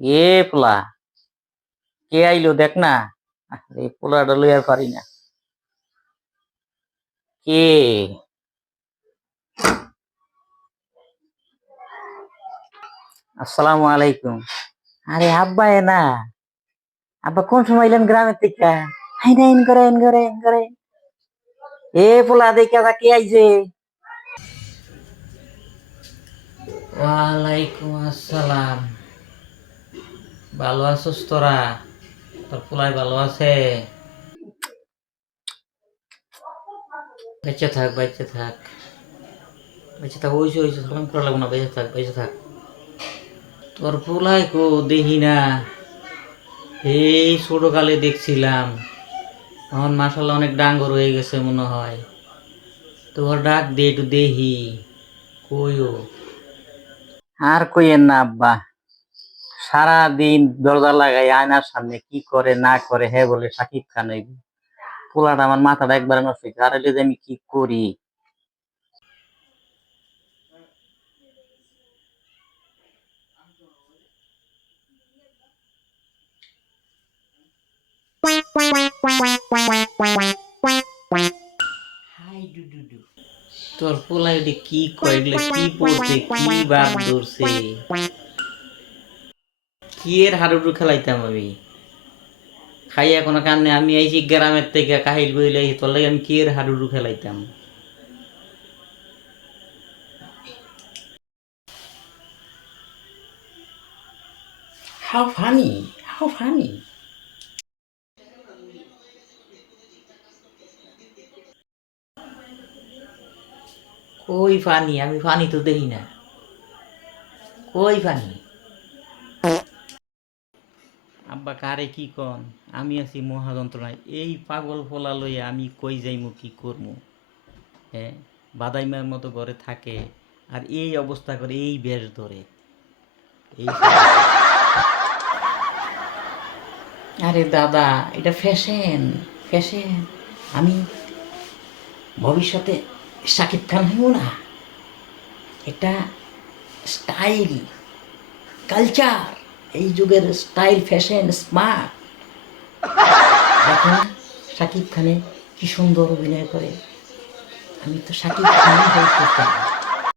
এ পোলা, কে আইলো দেখ না? এই পোলাটা লই পারি না। কে? আসসালামু আলাইকুম। আরে আব্বা এ না। আব্বা কোন সময় এলেন গ্রামের থেকে হাই না ইন করে ইন করে ইন করে এ পোলা, দেখা যা কে আইছে। ওয়ালাইকুম আসসালাম। ভালো আছোস তোরা? তোর পোলাই ভালো আছে? বেঁচে থাক বেঁচে থাক। বেঁচে থাক ওইসে ওইসে সালাম করা লাগবো না, বেঁচে থাক বেঁচে থাক। তোর পোলাই কো দেখি না। এই ছোটকালে দেখছিলাম। এখন মাসাল্লাহ অনেক ডাঙ্গর হয়ে গেছে মনে হয়। তোর ডাক দে একটু দেখি কইও। আর কইয়েন না, আব্বা। সারা দিন দরজা লাগাই, আয়নার সামনে কি করে, না করে, হে বলে সাকিব খান হইব পোলাটা আমার মাথাটা একবার নষ্ট আর হইলে আমি কি করি? তোর পোলা কি কয়? এগুলা কি পড়ছে কি বাপ ধরছে? কি এর হাডুডু খেলাইতাম আমি খাইয়া কোনো কারণে আমি আইছি গ্রামের থেকে কাহিল বইলে তোর লাগে আমি কি এর হাডুডু খেলাইতাম How funny! How funny! কই ফানি আমি ফানি তো দেখি না কই ফানি আব্বা, কারে কি কন? আমি আছি মহাযন্ত্রণায়। এই পাগল ফোলা লইয়া আমি কই যাইমু, কি করমু? হ্যাঁ বাদাইমার মতো ঘরে থাকে। আর এই অবস্থা করে এই বেশ ধরে। এই আরে দাদা, এটা ফ্যাশন ফ্যাশন আমি ভবিষ্যতে শাকিব খান হইব না। এটা স্টাইল কালচার এই যুগের স্টাইল ফ্যাশন স্মার্ট দেখেন শাকিব খানে কি সুন্দর অভিনয় করে। আমি তো শাকিব খানই হয়ে